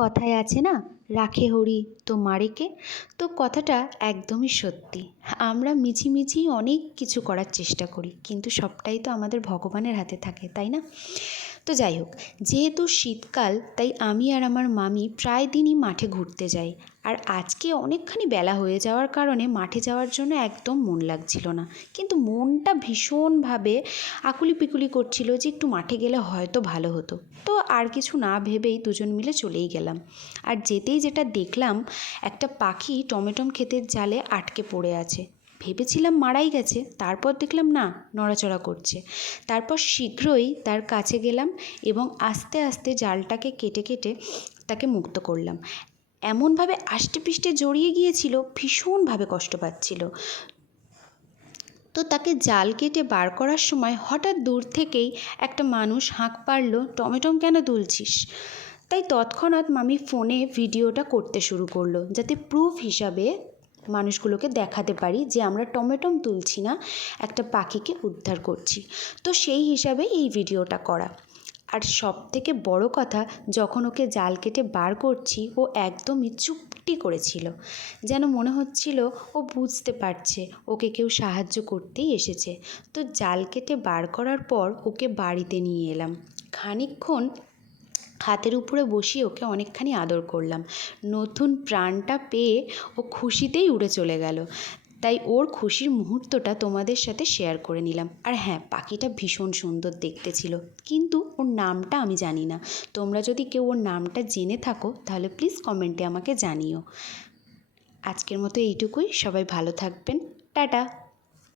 কথায় আছে না, রাখে হরি তো মারে কে। তো কথাটা একদমই সত্যি। আমরা মিছিমিছি অনেক কিছু করার চেষ্টা করি, কিন্তু সবটাই তো আমাদের ভগবানের হাতে থাকে, তাই না? তো যাই হোক, যেহেতু শীতকাল, তাই আমি আর আমার মামি প্রায় দিনই মাঠে ঘুরতে যাই। আর আজকে অনেকখানি বেলা হয়ে যাওয়ার কারণে মাঠে যাওয়ার জন্য একদম মন লাগছিল না, কিন্তু মনটা ভীষণভাবে আকুলি পিকুলি করছিল যে একটু মাঠে গেলে হয়তো ভালো হতো। তো আর কিছু না ভেবেই দুজন মিলে চলেই গেলাম। আর যেতেই যেটা দেখলাম, একটা পাখি টমেটোম ক্ষেতের জালে আটকে পড়ে আছে। ভেবেছিলাম মারাই গেছে, তারপর দেখলাম না, নড়াচড়া করছে। তারপর শীঘ্রই তার কাছে গেলাম এবং আস্তে আস্তে জালটাকে কেটে কেটে তাকে মুক্ত করলাম। এমনভাবে আষ্টেপৃষ্টে জড়িয়ে গিয়েছিল, ভীষণভাবে কষ্ট পাচ্ছিল। তো তাকে জাল কেটে বার করার সময় হঠাৎ দূর থেকেই একটা মানুষ হাঁক পারল, টমেটোম কেন তুলছিস? তাই তৎক্ষণাৎ মামি ফোনে ভিডিওটা করতে শুরু করলো, যাতে প্রুফ হিসাবে মানুষগুলোকে দেখাতে পারি যে আমরা টমেটোম তুলছি না, একটা পাখিকে উদ্ধার করছি। তো সেই হিসাবে এই ভিডিওটা করা। আর সবথেকে বড় কথা, যখন ওকে জাল কেটে বার করছি, ও একদমই চুপটি করেছিল, যেন মনে হচ্ছিল ও বুঝতে পারছে ওকে কেউ সাহায্য করতেই এসেছে। তো জাল কেটে বার করার পর ওকে বাড়িতে নিয়ে এলাম। খানিকক্ষণ হাতের উপরে বসিয়ে ওকে অনেকখানি আদর করলাম। নতুন প্রাণটা পেয়ে ও খুশিতেই উড়ে চলে গেল। তাই ওর খুশির মুহূর্তটা তোমাদের সাথে শেয়ার করে নিলাম। আর হ্যাঁ, পাখিটা ভীষণ সুন্দর দেখতে ছিল, কিন্তু ওর নামটা আমি জানি না। তোমরা যদি কেউ ওর নামটা জেনে থাকো, তাহলে প্লিজ কমেন্টে আমাকে জানিও। আজকের মতো এইটুকুই। সবাই ভালো থাকবেন। টাটা।